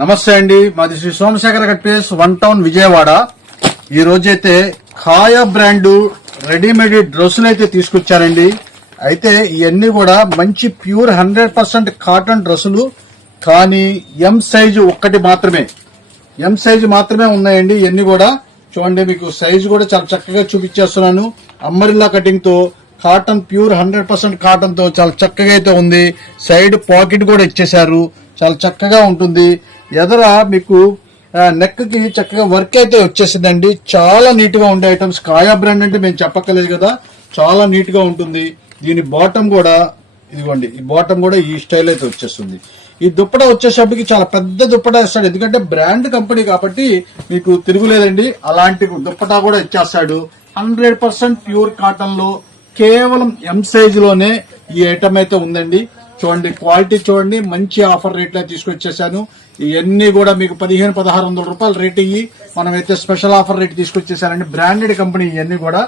నమస్తే అండి, మాది శ్రీ సోమశేఖర్ కట్పేస్ 1 టౌన్ విజయవాడ. ఈ రోజైతే ఖాయా బ్రాండ్ రెడీమేడ్ డ్రెస్సులు అయితే తీసుకొచ్చారండి. అయితే ఇవన్నీ కూడా మంచి ప్యూర్ 100% కాటన్ డ్రెస్సులు, కానీ ఎం సైజు ఒక్కటి మాత్రమే, ఎం సైజు మాత్రమే ఉన్నాయండి. ఇవన్నీ కూడా చూడండి, మీకు సైజు కూడా చాలా చక్కగా చూపించేస్తున్నాను. అంబ్రెల్లా కటింగ్ తో కాటన్, ప్యూర్ 100% కాటన్ తో చాలా చక్కగా అయితే ఉంది. సైడ్ పాకెట్ కూడా ఇచ్చేశారు, చాలా చక్కగా ఉంటుంది. ఎదర మీకు నెక్ కి చక్కగా వర్క్ అయితే వచ్చేసిందండి. చాలా నీట్ గా ఉండే ఐటమ్స్. ఖాయా బ్రాండ్ అంటే మేము చెప్పక్కర్లేదు కదా, చాలా నీట్ గా ఉంటుంది. దీని బాటమ్ కూడా ఇదిగోండి, ఈ బాటమ్ కూడా ఈ స్టైల్ అయితే వచ్చేస్తుంది. ఈ దుప్పటా వచ్చేసరికి చాలా పెద్ద దుప్పటా ఇస్తాడు, ఎందుకంటే బ్రాండ్ కంపెనీ కాబట్టి మీకు తిరుగులేదండి. అలాంటి దుప్పటా కూడా ఇచ్చేస్తాడు. 100% ప్యూర్ కాటన్ లో కేవలం ఎం సైజ్ లోనే ఈ ఐటమ్ అయితే ఉందండి. చూడండి, క్వాలిటీ చూడండి, మంచి ఆఫర్ రేట్ లో తీసుకొచ్చేసాను. ఇవన్నీ కూడా మీకు 1500-1600 రూపాయలు రేట్ ఇయ్యి మనమైతే స్పెషల్ ఆఫర్ రేట్ తీసుకొచ్చేసారండి. బ్రాండెడ్ కంపెనీ ఇవన్నీ కూడా.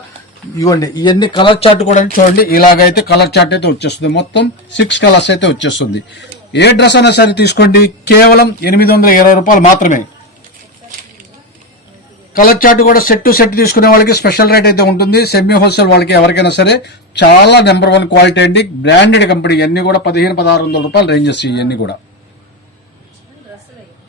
ఇవ్వండి, ఇవన్నీ కలర్ చార్ట్ కూడా చూడండి, ఇలాగైతే కలర్ చార్ట్ అయితే వచ్చేస్తుంది. మొత్తం 6 కలర్స్ అయితే వచ్చేస్తుంది. ఏ డ్రెస్ అయినా సరే తీసుకోండి, కేవలం 820 రూపాయలు మాత్రమే. కలర్ చార్ట్ కూడా సెట్ టు సెట్ తీసుకునే వాళ్ళకి స్పెషల్ రేట్ అయితే ఉంటుంది. సెమీ హోల్సేల్ వాళ్ళకి ఎవరికైనా సరే చాలా నెంబర్ 1 క్వాలిటీ అండి. బ్రాండెడ్ కంపెనీ ఇవన్నీ కూడా 1500-1600 రూపాయలు రేంజెస్ ఇవన్నీ కూడా.